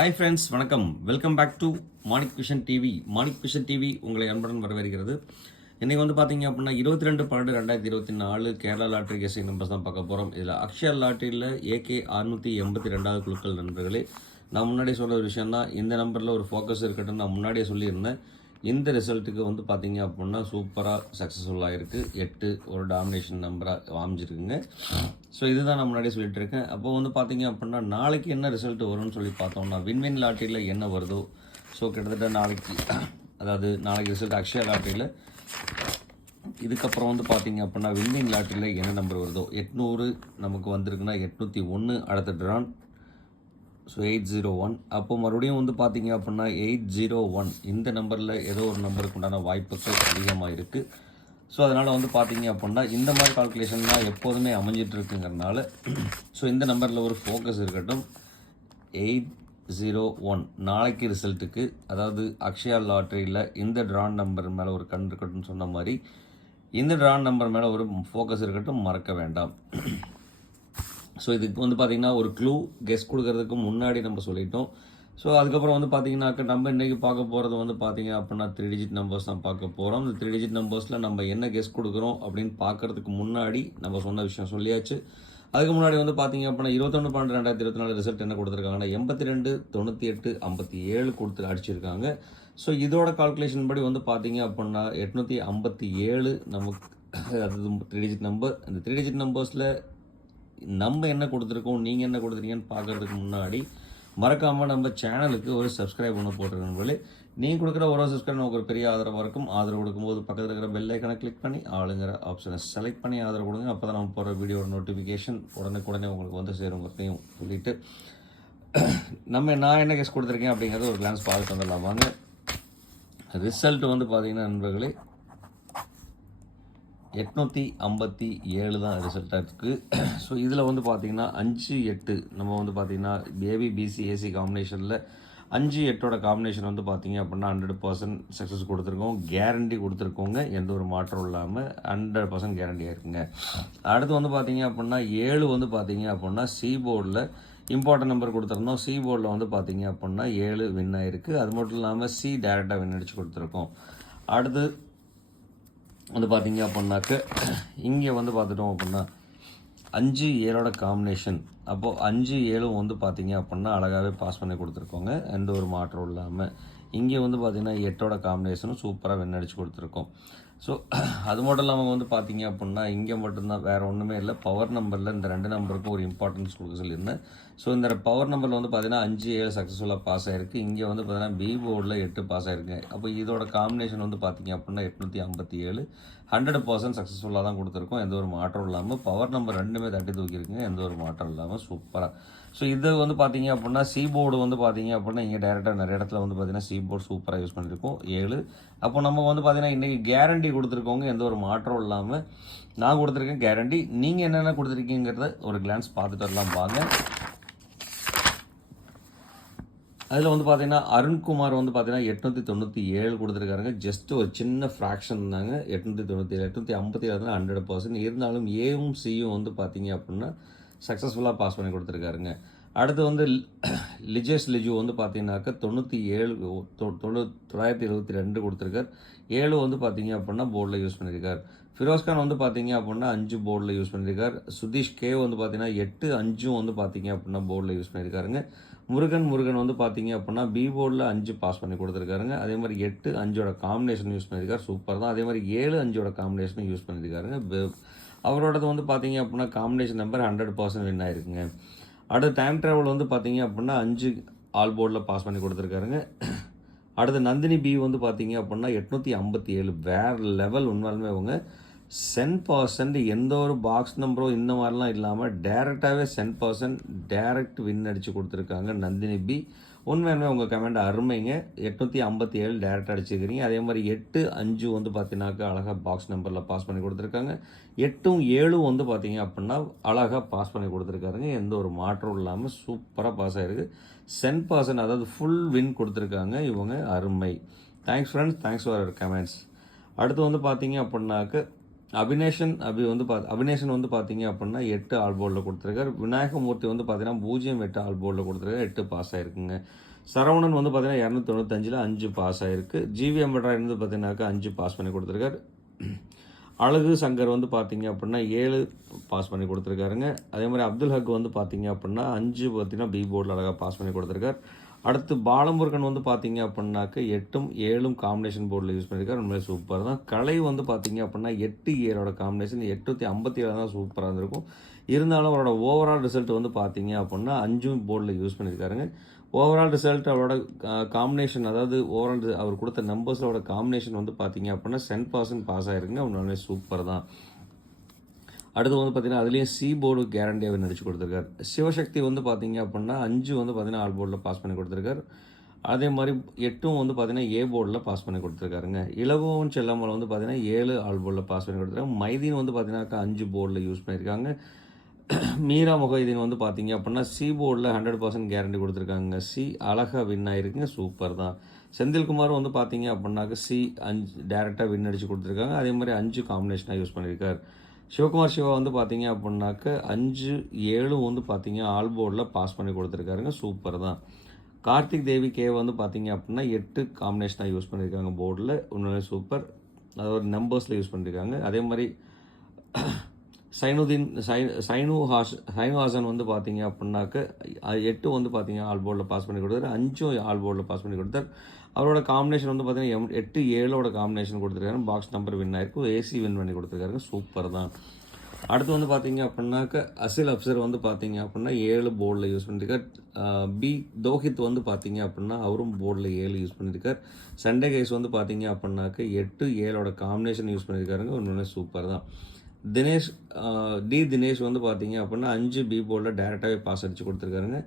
Hi friends வணக்கம். Welcome back to Manik Kishan TV Manik Kishan TV உங்களை அன்புடன் வரவேற்கிறது. இன்றைக்கி வந்து பார்த்தீங்க அப்படின்னா இருபத்தி ரெண்டு பன்னெண்டு ரெண்டாயிரத்தி இருபத்தி நாலு கேரளா லாட்ரி கேசிங் நம்பர்ஸ் தான் பார்க்க போகிறோம் இதில் அக்ஷயா லாட்ரியில் ஏகே அறுநூற்றி எண்பத்தி ரெண்டாவது குழுக்கள் நண்பர்களே. நான் முன்னாடியே சொல்ல ஒரு விஷயம் தான் இந்த நம்பரில் ஒரு ஃபோக்கஸ் இருக்கட்டும் நான் முன்னாடியே சொல்லியிருந்தேன். இந்த ரிசல்ட்டுக்கு வந்து பார்த்தீங்க அப்படின்னா சூப்பராக சக்ஸஸ்ஃபுல்லாக இருக்குது எட்டு ஒரு டாமினேஷன் நம்பராக அமைஞ்சிருக்குங்க ஸோ இதுதான் நான் முன்னாடியே சொல்லிட்டு இருக்கேன் அப்போ வந்து பார்த்தீங்க அப்படின்னா நாளைக்கு என்ன ரிசல்ட் வரும்னு சொல்லி பார்த்தோம்னா வின்வின் லாட்டரியில் என்ன வருதோ ஸோ கிட்டத்தட்ட நாளைக்கு அதாவது நாளைக்கு ரிசல்ட் அக்ஷயா லாட்டரியில் இதுக்கப்புறம் வந்து பார்த்தீங்க அப்படின்னா வின்வின் லாட்டரியில் என்ன நம்பர் வருதோ எட்நூறு நமக்கு வந்திருக்குன்னா எட்நூற்றி ஒன்று அடுத்த ட்ரான் ஸோ எயிட் ஜீரோ ஒன் அப்போ மறுபடியும் வந்து பார்த்தீங்க அப்படின்னா எயிட் ஜீரோ ஒன் இந்த நம்பரில் ஏதோ ஒரு நம்பருக்கு உண்டான வாய்ப்புகள் அதிகமாக இருக்குது ஸோ அதனால் வந்து பார்த்தீங்க அப்படின்னா இந்த மாதிரி கால்குலேஷன் தான் எப்போதுமே அமைஞ்சிட்ருக்குங்கிறனால ஸோ இந்த நம்பரில் ஒரு ஃபோக்கஸ் இருக்கட்டும். எயிட் ஜீரோ ஒன் நாளைக்கு ரிசல்ட்டுக்கு அதாவது அக்ஷயா லாட்ரியில் இந்த ட்ரான் நம்பர் மேலே ஒரு கண் இருக்கட்டும்னு சொன்ன மாதிரி இந்த ட்ரான் நம்பர் மேலே ஒரு ஃபோக்கஸ் இருக்கட்டும் மறக்க வேண்டாம். ஸோ இதுக்கு வந்து பார்த்திங்கன்னா ஒரு க்ளூ கெஸ் கொடுக்கறதுக்கு முன்னாடி நம்ம சொல்லிட்டோம். ஸோ அதுக்கப்புறம் வந்து பார்த்தீங்கன்னாக்க நம்ம இன்றைக்கி பார்க்க போகிறது வந்து பார்த்தீங்க அப்படின்னா த்ரீ டிஜிட் நம்பர்ஸ் தான் பார்க்க போகிறோம் இந்த த்ரீ டிஜிட் நம்பர்ஸில் நம்ம என்ன கெஸ் கொடுக்குறோம் அப்படின்னு பார்க்கறதுக்கு முன்னாடி நம்ம சொன்ன விஷயம் சொல்லியாச்சு. அதுக்கு முன்னாடி வந்து பார்த்தீங்க அப்படின்னா இருபத்தொன்று பன்னெண்டு ரெண்டாயிரத்தி இருபத்தி நாலு ரிசல்ட் என்ன கொடுத்துருக்காங்கன்னா எண்பத்தி ரெண்டு தொண்ணூற்றி எட்டு ஐம்பத்தி ஏழு கொடுத்து அடிச்சிருக்காங்க. ஸோ இதோட கால்குலேஷன் படி வந்து பார்த்தீங்க அப்படின்னா எட்நூற்றி ஐம்பத்தி ஏழு நமக்கு அது த்ரீ டிஜிட் நம்பர் அந்த த்ரீ டிஜிட் நம்பர்ஸில் நம்ம என்ன கொடுத்துருக்கோம் நீங்கள் என்ன கொடுத்துருக்கீங்கன்னு பார்க்குறதுக்கு முன்னாடி மறக்காமல் நம்ம சேனலுக்கு ஒரு சப்ஸ்கிரைப் போட்டுருக்க நண்பர்களே. நீங்கள் கொடுக்குற ஒரு சப்ஸ்கிரைப் நமக்கு ஒரு பெரிய ஆதரவாக இருக்கும். ஆதரவு கொடுக்கும்போது பக்கத்தில் இருக்கிற பெல் ஐக்கனை கிளிக் பண்ணி ஆளுங்கிற ஆப்ஷனை செலக்ட் பண்ணி ஆதரவு கொடுங்க. அப்போ தான் நம்ம போகிற வீடியோட நோட்டிஃபிகேஷன் உடனுக்குடனே உங்களுக்கு வந்து சேருங்கிறதையும் சொல்லிட்டு நம்ம நான் என்ன கேஸ் கொடுத்துருக்கேன் அப்படிங்கிறத ஒரு கிளான்ஸ் பார்த்துட்டு வந்துடலாம். வாங்க. ரிசல்ட் வந்து பார்த்தீங்கன்னா நண்பர்களே எட்நூற்றி ஐம்பத்தி ஏழு தான் ரிசல்ட்டாக இருக்குது ஸோ இதில் வந்து பார்த்திங்கன்னா அஞ்சு எட்டு நம்ம வந்து பார்த்தீங்கன்னா ஏபி பிசி ஏசி காம்பினேஷனில் அஞ்சு எட்டோட காம்பினேஷன் வந்து பார்த்தீங்க அப்படின்னா ஹண்ட்ரட் பர்சன்ட் சக்ஸஸ் கொடுத்துருக்கோம். கேரண்டி கொடுத்துருக்கோங்க. எந்த ஒரு மாற்றம் இல்லாமல் ஹண்ட்ரட் பர்சன்ட் கேரண்டியாக இருக்குங்க. அடுத்து வந்து பார்த்தீங்க அப்படின்னா ஏழு வந்து பார்த்தீங்க அப்படின்னா சி போர்டில் இம்பார்ட்டன்ட் நம்பர் கொடுத்துருந்தோம். சி போர்டில் வந்து பார்த்திங்க அப்படின்னா ஏழு வின் ஆயிருக்கு. அது மட்டும் இல்லாமல் சி டேரெக்டாக வின் அடித்து கொடுத்துருக்கோம். அடுத்து வந்து பார்த்தீங்க அப்படின்னாக்க இங்கே வந்து பார்த்துட்டோம் அப்படின்னா அஞ்சு ஏழோட காம்பினேஷன் அப்போது அஞ்சு ஏழும் வந்து பார்த்தீங்க அப்படின்னா அழகாகவே பாஸ் பண்ணி கொடுத்துருக்கோங்க. எந்த ஒரு மாற்றம் இல்லாமல் இங்கே வந்து பார்த்தீங்கன்னா எட்டோட காம்பினேஷனும் சூப்பராக வெண்ணடிச்சு கொடுத்துருக்கோம். ஸோ அது மட்டும் இல்லாமல் வந்து பார்த்தீங்க அப்படின்னா இங்கே மட்டும்தான் வேறு ஒன்றுமே இல்லை. பவர் நம்பரில் இந்த ரெண்டு நம்பருக்கும் ஒரு இம்பார்ட்டன்ஸ் கொடுக்க சொல்லியிருந்தேன். ஸோ இந்த பவர் நம்பரில் வந்து பார்த்தீங்கன்னா அஞ்சு ஏழு சக்ஸஸ்ஃபுல்லாக பாஸ் ஆயிருக்கு. இங்கே வந்து பார்த்தீங்கன்னா பி போர்டில் எட்டு பாஸ் ஆயிருக்கு. அப்போ இதோட காம்பினேஷன் வந்து பார்த்தீங்க அப்படின்னா எட்நூற்றி ஐம்பத்தி ஏழு. ஹண்ட்ரட் பர்சன்ட் சக்ஸஸ்ஃபுல்லாக தான் கொடுத்துருக்கோம். எந்த ஒரு மாற்றம் இல்லாமல் பவர் நம்பர் ரெண்டுமே தட்டி தூக்கியிருக்குங்க. எந்த ஒரு மாற்றம் இல்லாமல் சூப்பராக ஸோ இது வந்து பார்த்தீங்க அப்படின்னா சி போர்டு வந்து பார்த்தீங்க அப்படின்னா இங்கே டேரெக்டாக நிறைய இடத்துல வந்து பார்த்தீங்கன்னா சீபோர்டு சூப்பராக யூஸ் பண்ணியிருக்கோம் ஏழு. அப்போ நம்ம வந்து பார்த்தீங்கன்னா இன்றைக்கி கேரண்டி கொடுத்துருக்கோங்க எந்த ஒரு மாற்றம் இல்லாமல் நான் கொடுத்துருக்கேன் கேரண்டி நீங்கள் என்னென்ன கொடுத்துருக்கீங்கிறத ஒரு கிளான்ஸ் பார்த்துட்டு வரலாம். பாருங்க அதில் வந்து பார்த்தீங்கன்னா அருண்குமார் வந்து பார்த்தீங்கன்னா எட்நூற்றி தொண்ணூற்றி ஏழு கொடுத்துருக்காருங்க. ஜஸ்ட் ஒரு சின்ன ஃப்ராக்ஷன் தாங்க. எட்நூற்றி தொண்ணூற்றி ஏழு எட்நூற்றி ஐம்பத்தி ஏழு ஹண்ட்ரட் பர்சன்ட் இருந்தாலும் ஏவும் சியும் வந்து பார்த்தீங்க அப்படின்னா சக்ஸஸ்ஃபுல்லாக பாஸ் பண்ணி கொடுத்துருக்காருங்க. அடுத்து வந்து லிஜேஷ் லிஜு வந்து பார்த்தீங்கன்னாக்கா தொண்ணூற்றி ஏழு தொண்ணூ தொள்ளாயிரத்தி எழுபத்தி ரெண்டு கொடுத்துருக்கார். ஏழு வந்து பார்த்தீங்க அப்படின்னா போர்டில் யூஸ் பண்ணியிருக்கார் ஃபிரோஸ்கான் வந்து பார்த்தீங்க அப்படின்னா அஞ்சு போர்டில் யூஸ் பண்ணியிருக்கார் சுதீஷ் கே வந்து பார்த்தீங்கன்னா எட்டு அஞ்சும் வந்து பார்த்தீங்க அப்படின்னா போர்டில் யூஸ் பண்ணியிருக்காருங்க முருகன் முருகன் வந்து பார்த்தீங்க அப்படின்னா பி போர்டில் அஞ்சு பாஸ் பண்ணி கொடுத்துருக்காருங்க. அதே மாதிரி எட்டு அஞ்சோட காம்பினேஷன் யூஸ் பண்ணியிருக்காரு சூப்பர் தான். அதே மாதிரி ஏழு அஞ்சோட காம்பினேஷனும் யூஸ் பண்ணியிருக்காருங்க அவரோடது வந்து பார்த்தீங்க அப்படின்னா combination number hundred percent win ஆயிருக்குங்க. அடுத்து டைம் ட்ராவல் வந்து பார்த்தீங்க அப்படின்னா அஞ்சு ஆல் போர்டில் பாஸ் பண்ணி கொடுத்துருக்காருங்க. அடுத்து நந்தினி பி வந்து பார்த்தீங்க அப்படின்னா எட்நூற்றி ஐம்பத்தி ஏழு. வேறு லெவல் உண்மையாலுமே அவங்க சென் பர்சன்ட் எந்த ஒரு பாக்ஸ் நம்பரோ இந்த மாதிரிலாம் இல்லாமல் டேரெக்டாகவே சென் பர்சன்ட் டேரக்ட் வின் அடித்து கொடுத்துருக்காங்க நந்தினி பி உண்மையுமே உங்கள் கமெண்ட் அருமைங்க. எட்நூற்றி ஐம்பத்தி ஏழு டேரெக்டாக அடிச்சுக்கிறீங்க அதே மாதிரி எட்டு அஞ்சு வந்து பார்த்தீங்கன்னாக்கா அழகாக பாக்ஸ் நம்பரில் பாஸ் பண்ணி கொடுத்துருக்காங்க. எட்டும் ஏழும் வந்து பார்த்தீங்க அப்படின்னா அழகாக பாஸ் பண்ணி கொடுத்துருக்காருங்க. எந்த ஒரு மாற்றம் இல்லாமல் சூப்பராக பாஸ் ஆகிருக்கு சென் பாசன் அதாவது ஃபுல் வின் கொடுத்துருக்காங்க. இவங்க அருமை. Thanks friends thanks for comments அடுத்து வந்து பார்த்தீங்க அப்படின்னாக்க அபினேஷன் அபி வந்து பா அபினேஷன் வந்து பார்த்தீங்க அப்படின்னா எட்டு ஆல் போர்டில் கொடுத்துருக்காரு. விநாயகமூர்த்தி வந்து பார்த்தீங்கன்னா பூஜ்ஜியம் எட்டு ஆல் போர்டில் கொடுத்துருக்காரு. எட்டு பாஸ் ஆயிருக்குங்க. சரவணன் வந்து பார்த்தீங்கன்னா இரநூத்தி தொண்ணூத்தஞ்சில் அஞ்சு பாஸ் ஆயிருக்கு. ஜிவி அம்பட்ராய் வந்து பார்த்தீங்கன்னாக்கா அஞ்சு பாஸ் பண்ணி கொடுத்துருக்காரு. அழகு சங்கர் வந்து பார்த்தீங்க அப்படின்னா ஏழு பாஸ் பண்ணி கொடுத்துருக்காருங்க. அதே மாதிரி அப்துல் ஹக் வந்து பார்த்தீங்க அப்படின்னா அஞ்சு பார்த்தீங்கன்னா பி போர்டில் அழகாக பாஸ் பண்ணி கொடுத்துருக்காரு. அடுத்து பாலமுருகன் வந்து பார்த்தீங்க அப்படின்னாக்க எட்டும் ஏழும் காம்பினேஷன் போர்டில் யூஸ் பண்ணியிருக்காரு உண்மையிலே சூப்பர் தான். கலை வந்து பார்த்தீங்க அப்படின்னா எட்டு ஏழோட காம்பினேஷன் எட்நூற்றி ஐம்பத்தி ஏழு தான் சூப்பராக இருந்திருக்கும். இருந்தாலும் அவரோட ஓவரால் ரிசல்ட் வந்து பார்த்தீங்க அப்படின்னா அஞ்சும் போர்டில் யூஸ் பண்ணியிருக்காருங்க ஓவரால் ரிசல்ட் அவரோட காம்பினேஷன் அதாவது ஓவரால் அவர் கொடுத்த நம்பர்ஸோட காம்பினேஷன் வந்து பார்த்தீங்க அப்படின்னா சென் பர்சன்ட் பாஸ் ஆயிருக்குங்க. உண்மையிலே சூப்பர் தான். அடுத்து வந்து பார்த்தீங்கன்னா அதுலேயும் சி போர்டு கேரண்டியாகவே நடிச்சு கொடுத்துருக்காரு. சிவசக்தி வந்து பார்த்தீங்க அப்படின்னா அஞ்சு வந்து பார்த்தீங்கன்னா ஆல் போர்டில் பாஸ் பண்ணி கொடுத்துருக்காரு. அதே மாதிரி எட்டும் வந்து பார்த்தீங்கன்னா ஏ போர்டில் பாஸ் பண்ணி கொடுத்துருக்காருங்க. இளவும் செல்லம்மல் வந்து பார்த்தீங்கன்னா ஏழு ஆல் போர்டில் பாஸ் பண்ணி கொடுத்துருக்காங்க. மைதீன் வந்து பார்த்தீங்கன்னா அஞ்சு போர்டில் யூஸ் பண்ணியிருக்காங்க. மீரா முகைதீன் வந்து பார்த்தீங்க அப்படின்னா சி போர்டில் ஹண்ட்ரட் பர்சன்ட் கேரண்டி கொடுத்துருக்காங்க. சி அழகாக வின் ஆகிருக்குங்க சூப்பர் தான். செந்தில்குமார் வந்து பார்த்தீங்க அப்படின்னாக்க சி அஞ்சு டேரெக்டாக வின் அடித்து கொடுத்துருக்காங்க. அதே மாதிரி அஞ்சு காம்பினேஷனாக யூஸ் பண்ணியிருக்காரு. சிவகுமார் சிவா வந்து பார்த்தீங்க அப்படின்னாக்க அஞ்சு ஏழும் வந்து பார்த்தீங்க ஆல் போர்டில் பாஸ் பண்ணி கொடுத்துருக்காருங்க. சூப்பர் தான். கார்த்திக் தேவி கே வந்து பார்த்தீங்க அப்படின்னா எட்டு காம்பினேஷனாக யூஸ் பண்ணியிருக்காங்க போர்டில் உண்மையிலே சூப்பர். அதாவது நம்பர்ஸில் யூஸ் பண்ணியிருக்காங்க அதே மாதிரி சைனுதீன் சை சைனு ஹாஸ் சைனு ஹாசன் வந்து பார்த்தீங்க அப்படின்னாக்க எட்டு வந்து பார்த்தீங்க ஆல் போர்டில் பாஸ் பண்ணி கொடுத்தாரு. அஞ்சும் ஆல் போர்டில் பாஸ் பண்ணி கொடுத்தாரு. அவரோட காம்பினேஷன் வந்து பார்த்தீங்கன்னா எம் எட்டு ஏழோட காம்பினேஷன் கொடுத்துருக்காரு. பாக்ஸ் நம்பர் வின் ஆயிருக்கும் ஏசி வின் பண்ணி கொடுத்துருக்காருங்க. சூப்பர் தான். அடுத்து வந்து பார்த்தீங்க அப்படின்னாக்க அசில் அப்சர் வந்து பார்த்தீங்க அப்படின்னா ஏழு போர்டில் யூஸ் பண்ணியிருக்கார் பி தோஹித் வந்து பார்த்தீங்க அப்படின்னா அவரும் போர்டில் ஏழு யூஸ் பண்ணியிருக்கார் சண்டே கைஸ் வந்து பார்த்தீங்க அப்படின்னாக்க எட்டு ஏழோட காம்பினேஷன் யூஸ் பண்ணியிருக்காருங்க ஒன்று சூப்பர் தான். தினேஷ் டி தினேஷ் வந்து பார்த்தீங்க அப்படின்னா அஞ்சு பி போர்டில் டேரெக்டாகவே பாஸ் அடித்து கொடுத்துருக்காருங்க.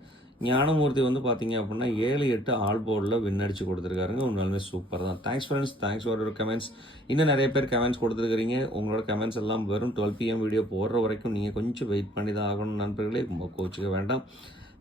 ஞானமூர்த்தி வந்து பார்த்தீங்க அப்படின்னா ஏழு எட்டு ஆல் போர்டில் வின் அடிச்சு கொடுத்துருக்காருங்க. உண்மையாலுமே சூப்பர் தான். Thanks friends thanks for your comments இன்னும் நிறைய பேர் கமெண்ட்ஸ் கொடுத்துருக்கிறீங்க. உங்களோட கமெண்ட்ஸ் எல்லாம் வெறும் டுவெல் பிஎம் வீடியோ போடுற வரைக்கும் நீங்கள் கொஞ்சம் வெயிட் பண்ணி தான் ஆகணும் நண்பர்களே. ரொம்ப கோச்சிக்க வேண்டாம்.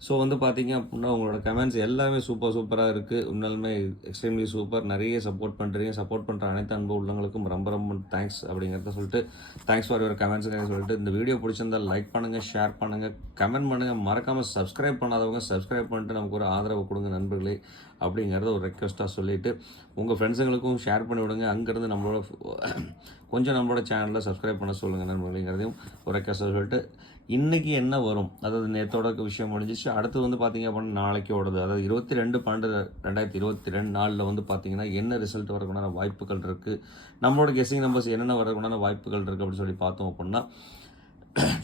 ஸோ வந்து பார்த்தீங்க அப்படின்னா உங்களோட கமெண்ட்ஸ் எல்லாமே சூப்பர் சூப்பராக இருக்குது உண்மையாலுமே எக்ஸ்ட்ரீம்லி சூப்பர் நிறைய சப்போர்ட் பண்ணுறீங்க சப்போர்ட் பண்ணுற அனைத்து அன்பு உள்ளவங்களுக்கும் ரொம்ப ரொம்ப தேங்க்ஸ் அப்படிங்கிறத சொல்லிட்டு தேங்க்ஸ் ஃபார் யுவர் கமெண்ட்ஸுங்க சொல்லிட்டு இந்த வீடியோ பிடிச்சிருந்தா லைக் பண்ணுங்கள் ஷேர் பண்ணுங்கள் கமெண்ட் பண்ணுங்கள் மறக்காமல் சப்ஸ்கிரைப் பண்ணாதவங்க சப்ஸ்கிரைப் பண்ணிட்டு நமக்கு ஒரு ஆதரவு கொடுங்க நண்பர்களே அப்படிங்கிறத ஒரு ரெக்வஸ்ட்டாக சொல்லிவிட்டு உங்கள் ஃப்ரெண்ட்ஸுங்களுக்கும் ஷேர் பண்ணி விடுங்க. அங்கேருந்து நம்மளோட கொஞ்சம் நம்மளோட சேனலில் சப்ஸ்கிரைப் பண்ண சொல்லுங்கள் நண்பர்களேங்கிறதையும் ஒரு ரெக்வஸ்ட்டாக சொல்லிட்டு இன்றைக்கி என்ன வரும்? அதாவது நேற்றோட விஷயம் முடிஞ்சிச்சு. அடுத்து வந்து பார்த்தீங்க அப்படின்னா நாளைக்கு ஓடுது. அதாவது இருபத்தி ரெண்டு பன்னெண்டு ரெண்டாயிரத்தி இருபத்தி ரெண்டு நாளில் வந்து பார்த்தீங்கன்னா என்ன ரிசல்ட் வரக்குண்டான வாய்ப்புகள் இருக்குது நம்மளோட கெஸிங் நம்பர்ஸ் என்னென்ன வரக்குண்டான வாய்ப்புகள் இருக்குது அப்படின்னு சொல்லி பார்த்தோம் அப்படின்னா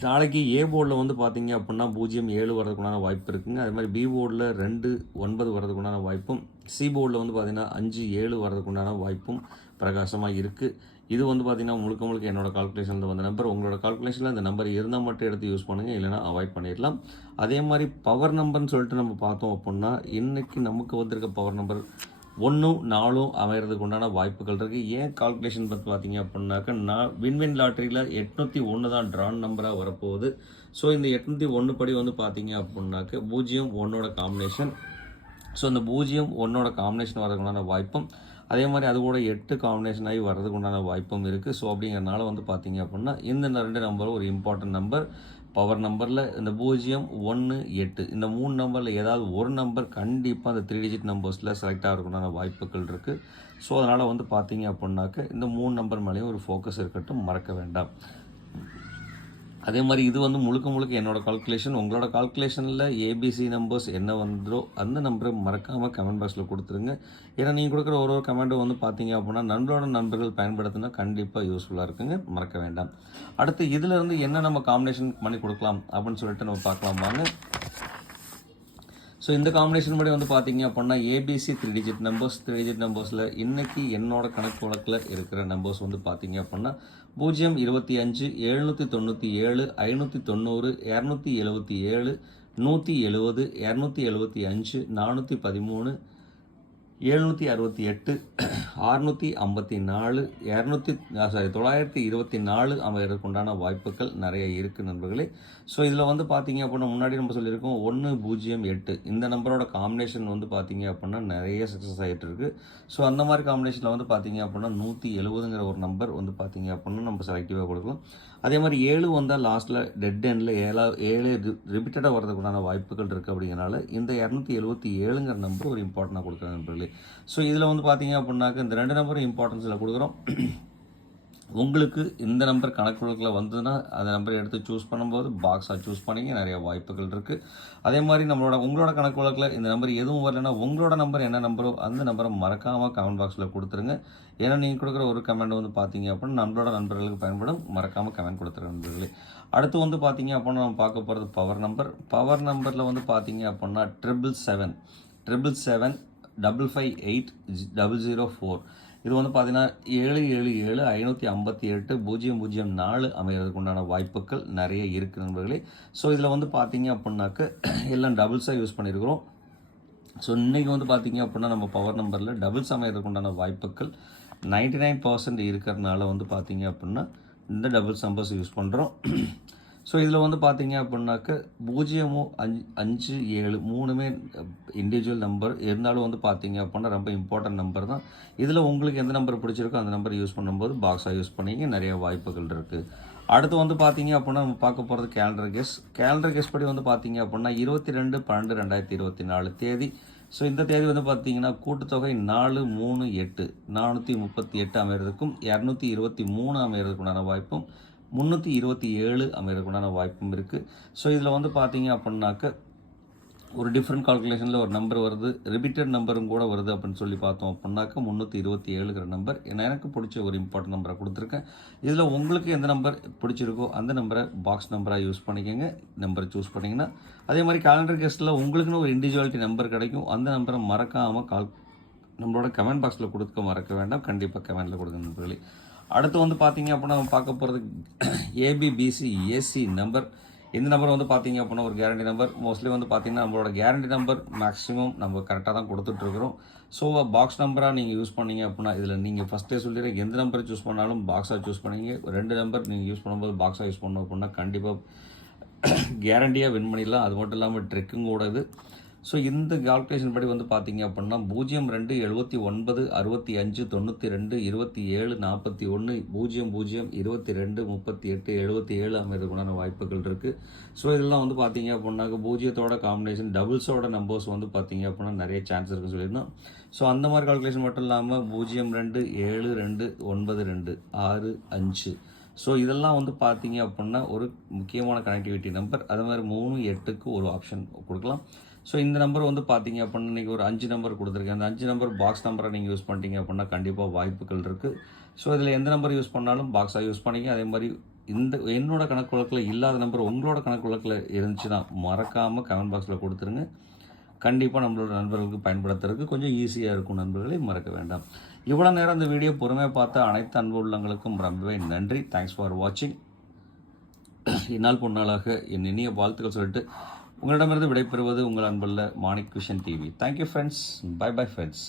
நாளைக்கு ஏ போர்டில் வந்து பார்த்தீங்க அப்படின்னா பூஜ்ஜியம் ஏழு வரதுக்குண்டான வாய்ப்பு இருக்குங்க. அது மாதிரி பி போர்டில் ரெண்டு ஒன்பது வரதுக்குண்டான வாய்ப்பும் சி போர்டில் வந்து பார்த்தீங்கன்னா அஞ்சு ஏழு வரதுக்குண்டான வாய்ப்பும் பிரகாசமாக இருக்குது இது வந்து பார்த்தீங்கன்னா முழுக்க முழுக்க என்னோட கால்குலேஷனில் வந்த நம்பர் உங்களோட கால்குலேஷனில் அந்த நம்பர் இருந்தால் மட்டும் எடுத்து யூஸ் பண்ணுங்கள் இல்லைனா அவாய்ட் பண்ணிடலாம். அதே மாதிரி பவர் நம்பர்னு சொல்லிட்டு நம்ம பார்த்தோம் அப்படின்னா இன்றைக்கி நமக்கு வந்திருக்க பவர் நம்பர் ஒன்றும் நாலும் அமைகிறதுக்கு உண்டான வாய்ப்புகள் இருக்குது ஏன் கால்குலேஷன் பற்றி பார்த்தீங்க அப்படின்னாக்கா நான் வின்வின் லாட்டரியில் எட்நூற்றி ஒன்று தான் ட்ரான் நம்பராக வரப்போகுது. ஸோ இந்த எட்நூற்றி ஒன்று படி வந்து பார்த்தீங்க அப்படின்னாக்க பூஜ்ஜியம் ஒன்னோட காம்பினேஷன் ஸோ இந்த பூஜ்ஜியம் ஒன்னோட காம்பினேஷன் வரதுக்குண்டான வாய்ப்பும் அதே மாதிரி அது கூட எட்டு காம்பினேஷன் ஆகி வர்றதுக்கு உண்டான வாய்ப்பும் இருக்குது ஸோ அப்படிங்கிறனால வந்து பார்த்தீங்க அப்படின்னா இந்த ரெண்டு நம்பரும் ஒரு இம்பார்ட்டன்ட் நம்பர் பவர் நம்பரில் இந்த பூஜ்ஜியம் ஒன்று எட்டு. இந்த மூணு நம்பரில் ஏதாவது ஒரு நம்பர் கண்டிப்பாக அந்த த்ரீ டிஜிட் நம்பர்ஸில் செலக்ட் ஆகிறதுக்குண்டான வாய்ப்புகள் இருக்குது ஸோ அதனால் வந்து பார்த்தீங்க அப்படின்னாக்க இந்த மூணு நம்பர் மேலேயும் ஒரு ஃபோக்கஸ் இருக்கட்டும் மறக்க வேண்டாம். அதே மாதிரி இது வந்து முழுக்க முழுக்க என்னோட கால்குலேஷன் உங்களோட கால்குலேஷனில் ஏபிசி நம்பர்ஸ் என்ன வந்துதோ அந்த நம்பரை மறக்காமல் கமெண்ட் பாக்ஸில் கொடுத்துருங்க. ஏன்னா நீங்கள் கொடுக்குற ஒரு ஒரு கமெண்ட்டும் வந்து பார்த்தீங்க அப்படின்னா நண்பரோட நண்பர்கள் பயன்படுத்தினா கண்டிப்பாக யூஸ்ஃபுல்லாக இருக்குங்க. மறக்க வேண்டாம். அடுத்து இதிலேருந்து என்ன நம்ம காம்பினேஷன் பண்ணி கொடுக்கலாம் அப்படின்னு சொல்லிட்டு நம்ம பார்க்கலாம். வாங்க. ஸோ இந்த காம்பினேஷன் படி வந்து பார்த்தீங்க அப்படின்னா ABC three digit numbers three digit நம்பர்ஸில் இன்றைக்கி என்னோட கணக்கு வழக்கில் இருக்கிற நம்பர்ஸ் வந்து பார்த்தீங்க அப்படின்னா பூஜ்ஜியம் இருபத்தி அஞ்சு எழுநூற்றி தொண்ணூற்றி ஏழு ஐநூற்றி தொண்ணூறு இரநூத்தி எழுபத்தி ஏழு நூற்றி எழுபது இரநூத்தி எழுபத்தி அஞ்சு நானூற்றி பதிமூணு எழுநூற்றி அறுபத்தி எட்டு அறுநூற்றி ஐம்பத்தி நாலு இரநூத்தி சாரி தொள்ளாயிரத்தி இருபத்தி நாலு அமைகிறதுக்கு உண்டான வாய்ப்புகள் நிறைய இருக்குது நண்பர்களே. ஸோ இதில் வந்து பார்த்தீங்க அப்படின்னா முன்னாடி நம்ம சொல்லியிருக்கோம் ஒன்று பூஜ்ஜியம் எட்டு. இந்த நம்பரோட காம்பினேஷன் வந்து பார்த்தீங்க அப்படின்னா நிறைய சக்ஸஸ் ஆகிட்டு இருக்கு. ஸோ அந்த மாதிரி காம்பினேஷனில் வந்து பார்த்தீங்க அப்படின்னா நூற்றி எழுபதுங்கிற ஒரு நம்பர் வந்து பார்த்தீங்க அப்படின்னா நம்ம செலக்டிவாக கொடுக்கலாம். அதே மாதிரி ஏழு வந்தால் லாஸ்ட்டில் டெட் எண்டில் ஏழா ஏழு ரிப்பீட்டடாக வரதுக்குண்டான வாய்ப்புகள் இருக்குது அப்படிங்கிறனால இந்த இரநூத்தி எழுபத்தி ஏழுங்கிற நம்பர் ஒரு இம்பார்ட்டண்ட்டாக கொடுக்குறாங்க நண்பர்களே. ஸோ இதில் வந்து பார்த்தீங்க அப்படின்னாக்க இந்த ரெண்டு நம்பரும் இம்பார்ட்டன்ஸில் கொடுக்குறோம். உங்களுக்கு இந்த நம்பர் கணக்குகளுக்குள்ள வந்ததுன்னா அந்த நம்பரை எடுத்து சூஸ் பண்ணும்போது பாக்ஸாக சூஸ் பண்ணிங்க நிறைய வாய்ப்புகள் இருக்குது அதே மாதிரி நம்மளோட உங்களோட கணக்கு வழக்கில் இந்த நம்பர் எதுவும் வரலைன்னா உங்களோட நம்பர் என்ன நம்பரோ அந்த நம்பரை மறக்காமல் கமெண்ட் பாக்ஸில் கொடுத்துருங்க. ஏன்னா நீங்கள் கொடுக்குற ஒரு கமெண்ட் வந்து பார்த்தீங்க அப்படின்னா நம்மளோட நண்பர்களுக்கு பயன்படும். மறக்காமல் கமெண்ட் கொடுத்துருங்க நண்பர்களே. அடுத்து வந்து பார்த்தீங்க அப்படின்னா நம்ம பார்க்க போகிறது பவர் நம்பர் பவர் நம்பரில் வந்து பார்த்தீங்க அப்படின்னா triple seven triple seven double five eight double zero four இது வந்து பார்த்தீங்கன்னா ஏழு ஏழு ஏழு ஐநூற்றி ஐம்பத்தி எட்டு பூஜ்ஜியம் பூஜ்ஜியம் நாலு அமைகிறதுக்கு உண்டான வாய்ப்புகள் நிறைய இருக்குது நண்பர்களே. ஸோ இதில் வந்து பார்த்தீங்க அப்படின்னாக்க எல்லாம் டபுள்ஸாக யூஸ் பண்ணியிருக்கிறோம் ஸோ இன்றைக்கி வந்து பார்த்தீங்க அப்படின்னா நம்ம பவர் நம்பரில் டபுள்ஸ் அமைகிறதுக்கு உண்டான வாய்ப்புகள் நைன்டி நைன் பர்சன்ட் இருக்கிறதுனால வந்து பார்த்தீங்க அப்படின்னா இந்த டபுள்ஸ் நம்பர்ஸ் யூஸ் பண்ணுறோம் ஸோ இதில் வந்து பார்த்தீங்க அப்படின்னாக்க பூஜ்ஜியமும் அஞ்சு அஞ்சு ஏழு மூணுமே இண்டிவிஜுவல் நம்பர் இருந்தாலும் வந்து பார்த்தீங்க அப்படின்னா ரொம்ப இம்பார்ட்டன்ட் நம்பர் தான். இதில் உங்களுக்கு எந்த நம்பர் பிடிச்சிருக்கோ அந்த நம்பர் யூஸ் பண்ணும்போது பாக்ஸாக யூஸ் பண்ணிங்க. நிறைய வாய்ப்புகள் இருக்குது அடுத்து வந்து பார்த்தீங்க அப்படின்னா நம்ம பார்க்க போகிறது கேலண்டர் கெஸ் கேலண்டர் கெஸ் படி வந்து பார்த்தீங்க அப்படின்னா இருபத்தி ரெண்டு பன்னெண்டு ரெண்டாயிரத்தி இருபத்தி நாலு தேதி. ஸோ இந்த தேதி வந்து பார்த்தீங்கன்னா கூட்டுத்தொகை நாலு மூணு எட்டு. நானூற்றி முப்பத்தி எட்டு அமைகிறதுக்கும் இரநூத்தி இருபத்தி மூணு அமைகிறதுக்குண்டான வாய்ப்பும் முந்நூற்றி இருபத்தி ஏழு அமைகிறதுக்குண்டான வாய்ப்பும் இருக்குது ஸோ இதில் வந்து பார்த்தீங்க அப்படின்னாக்க ஒரு டிஃப்ரெண்ட் கால்குலேஷனில் ஒரு நம்பர் வருது. ரிபீட்டட் நம்பரும் கூட வருது அப்படின்னு சொல்லி பார்த்தோம் அப்படின்னாக்க முந்நூற்றி இருபத்தி ஏழுங்கிற நம்பர் ஏன்னா எனக்கு பிடிச்ச ஒரு இம்பார்ட்டன்ட் நம்பரை கொடுத்துருக்கேன். இதில் உங்களுக்கு எந்த நம்பர் பிடிச்சிருக்கோ அந்த நம்பரை பாக்ஸ் நம்பராக யூஸ் பண்ணிக்கோங்க. நம்பரை சூஸ் பண்ணிங்கன்னா அதே மாதிரி கேலண்டர் கெஸ்ட்டில் உங்களுக்குன்னு ஒரு இண்டிவிஜுவாலிட்டி நம்பர் கிடைக்கும். அந்த நம்பரை மறக்காமல் கால் நம்மளோட கமெண்ட் பாக்ஸில் கொடுக்க மறக்க வேண்டாம். கண்டிப்பாக கமெண்ட்டில் கொடுங்க நண்பர்களே. அடுத்து வந்து பார்த்தீங்க அப்படின்னா பார்க்க போகிறது A B B C A C number இந்த நம்பர் வந்து பார்த்தீங்க அப்படின்னா ஒரு கேரண்டி நம்பர் மோஸ்ட்லி வந்து பார்த்தீங்கன்னா நம்மளோட கேரண்டி நம்பர் மேக்ஸிமம் நம்ம கரெக்டாக தான் கொடுத்துட்ருக்குறோம் ஸோ பாக்ஸ் நம்பராக நீங்கள் யூஸ் பண்ணீங்க அப்படின்னா இதில் நீங்கள் ஃபஸ்ட்டே சொல்லிடுறேன் எந்த நம்பர் சூஸ் பண்ணாலும் பாக்ஸாக சூஸ் பண்ணீங்க. ரெண்டு நம்பர் நீங்கள் யூஸ் பண்ணும்போது பாக்ஸாக யூஸ் பண்ணோம் அப்படின்னா கண்டிப்பாக கேரண்டியாக வின் பண்ணிடலாம். அது மட்டும் இல்லாமல் ட்ரெக்கும் இது. ஸோ இந்த கால்குலேஷன் படி வந்து பார்த்தீங்க அப்படின்னா பூஜ்ஜியம் ரெண்டு எழுபத்தி ஒன்பது அறுபத்தி அஞ்சு தொண்ணூற்றி ரெண்டு இருபத்தி ஏழு நாற்பத்தி ஒன்று பூஜ்ஜியம் பூஜ்ஜியம் இருபத்தி ரெண்டு முப்பத்தி எட்டு எழுபத்தி ஏழு அமைறதுக்குண்டான வாய்ப்புகள் இருக்குது ஸோ இதெல்லாம் வந்து பார்த்தீங்க அப்படின்னாக்க பூஜ்ஜியத்தோட காம்பினேஷன் டபுள்ஸோட நம்பர்ஸ் வந்து பார்த்தீங்க அப்படின்னா நிறைய சான்ஸ் இருக்குன்னு சொல்லியிருந்தோம். ஸோ அந்த மாதிரி கால்குலேஷன் மட்டும் இல்லாமல் பூஜ்ஜியம் ரெண்டு ஏழு ரெண்டு ஒன்பது ரெண்டு ஆறு அஞ்சு. ஸோ இதெல்லாம் வந்து பார்த்தீங்க அப்படின்னா ஒரு முக்கியமான கனெக்டிவிட்டி நம்பர் அது மாதிரி மூணு எட்டுக்கு ஒரு ஆப்ஷன் கொடுக்கலாம். ஸோ இந்த நம்பர் வந்து பார்த்தீங்க அப்படின்னா இன்றைக்கி ஒரு அஞ்சு நம்பர் கொடுத்துருக்கேன். அந்த அஞ்சு நம்பர் பாக்ஸ் நம்பரை நீங்கள் யூஸ் பண்ணிட்டீங்க அப்படின்னா கண்டிப்பாக வாய்ப்புகள் இருக்குது ஸோ இதில் எந்த நம்பர் யூஸ் பண்ணாலும் பாக்ஸாக யூஸ் பண்ணிங்க. அதே மாதிரி இந்த என்னோட கணக்கு வழக்கில் இல்லாத நம்பர் உங்களோட கணக்கு வழக்கில் இருந்துச்சுன்னா மறக்காமல் கமெண்ட் பாக்ஸில் கொடுத்துருங்க. கண்டிப்பாக நம்மளோட நண்பர்களுக்கு பயன்படுத்துறதுக்கு கொஞ்சம் ஈஸியாக இருக்கும் நண்பர்களை. மறக்க வேண்டாம். இவ்வளோ நேரம் இந்த வீடியோ பொறுமையாக பார்த்த அனைத்து அன்பு உள்ளங்களுக்கும் ரொம்பவே நன்றி. தேங்க்ஸ் ஃபார் வாட்சிங் இந்நாள் பொன்னாளாக. என் இனிய வாழ்த்துக்கள் சொல்லிட்டு உங்களிடமிருந்து விடைபெறுவது உங்கள் அன்புள்ள Manik vision TV thank you friends bye bye friends